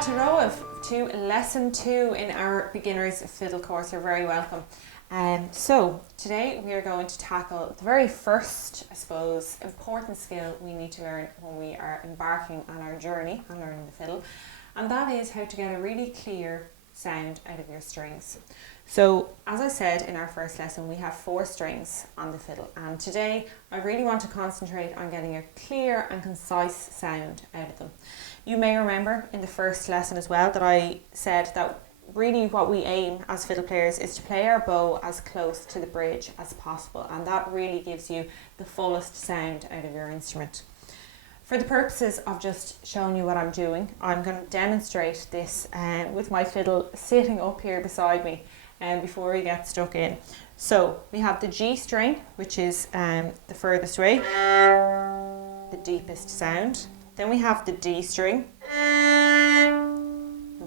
To lesson 2 in our beginners fiddle course. You're very welcome. So today we are going to tackle the very first, I suppose, important skill we need to learn when we are embarking on our journey on learning the fiddle, and that is how to get a really clear sound out of your strings. So as I said in our first lesson, we have 4 strings on the fiddle, and today I really want to concentrate on getting a clear and concise sound out of them. You may remember in the first lesson as well that I said that really what we aim as fiddle players is to play our bow as close to the bridge as possible, and that really gives you the fullest sound out of your instrument. For the purposes of just showing you what I'm doing, I'm going to demonstrate this with my fiddle sitting up here beside me before we get stuck in. So we have the G string, which is the furthest away, the deepest sound. Then we have the D string.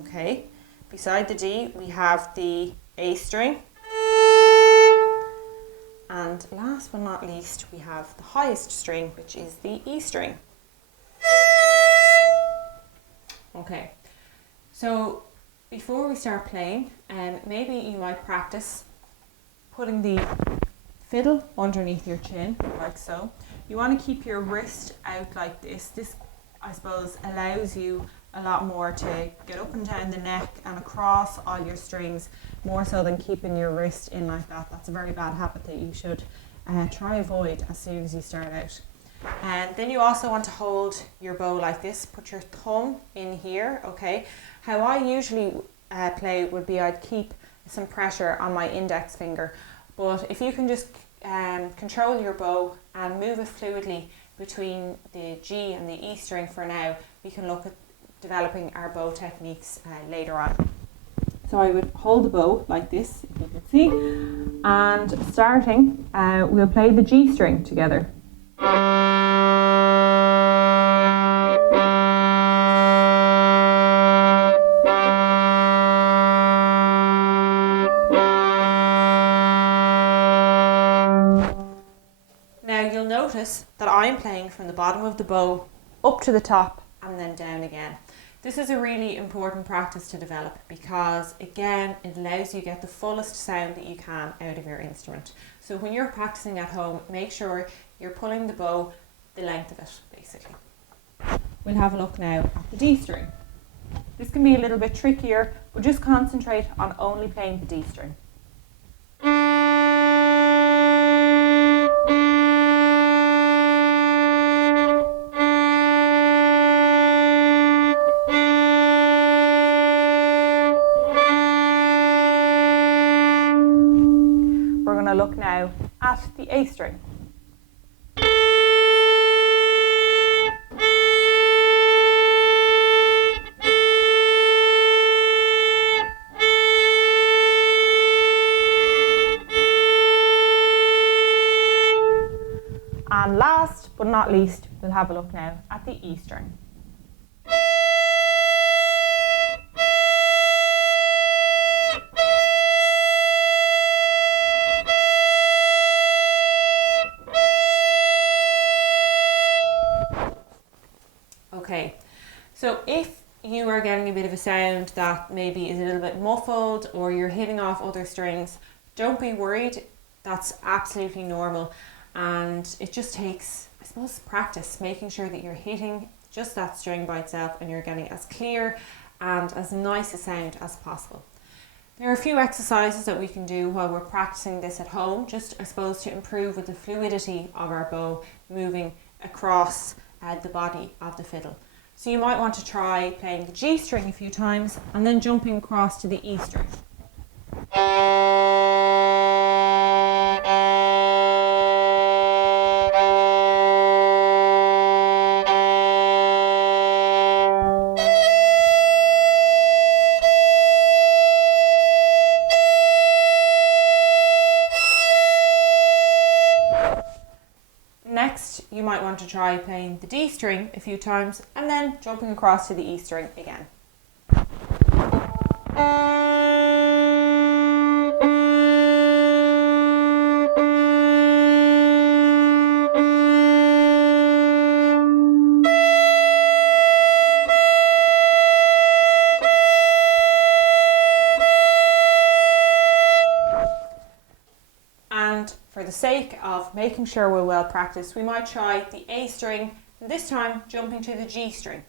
Okay. Beside the D, we have the A string. And last but not least, we have the highest string, which is the E string. Okay, so before we start playing, maybe you might practice putting the fiddle underneath your chin, like so. You want to keep your wrist out like this. This, I suppose, allows you a lot more to get up and down the neck and across all your strings, more so than keeping your wrist in like that. That's a very bad habit that you should try avoid as soon as you start out. And then you also want to hold your bow like this. Put your thumb in here, okay? How I usually play would be I'd keep some pressure on my index finger, but if you can just control your bow and move it fluidly between the G and the E string for now, we can look at developing our bow techniques later on. So I would hold the bow like this, if you can see, and starting, we'll play the G string together. Now you'll notice that I'm playing from the bottom of the bow up to the top and then down again. This is a really important practice to develop because, again, it allows you to get the fullest sound that you can out of your instrument. So when you're practicing at home, make sure you're pulling the bow the length of it, basically. We'll have a look now at the D string. This can be a little bit trickier, but just concentrate on only playing the D string. Look now at the A string. And last but not least, we'll have a look now at the E string. Okay, so if you are getting a bit of a sound that maybe is a little bit muffled or you're hitting off other strings, don't be worried. That's absolutely normal, and it just takes, I suppose, practice, making sure that you're hitting just that string by itself and you're getting as clear and as nice a sound as possible. There are a few exercises that we can do while we're practicing this at home, just, I suppose, to improve with the fluidity of our bow moving across the body of the fiddle. So you might want to try playing the G string a few times and then jumping across to the E string. Next, you might want to try playing the D string a few times and then jumping across to the E string again. for the sake of making sure we're well practiced, we might try the A string, and this time jumping to the G string.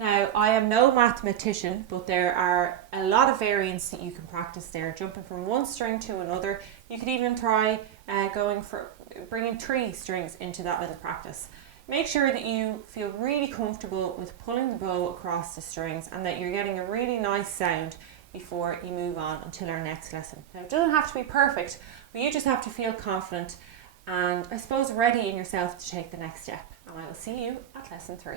Now, I am no mathematician, but there are a lot of variants that you can practice there, jumping from one string to another. You could even try bringing 3 strings into that little practice. Make sure that you feel really comfortable with pulling the bow across the strings and that you're getting a really nice sound before you move on until our next lesson. Now, it doesn't have to be perfect, but you just have to feel confident and I suppose ready in yourself to take the next step. And I will see you at lesson 3.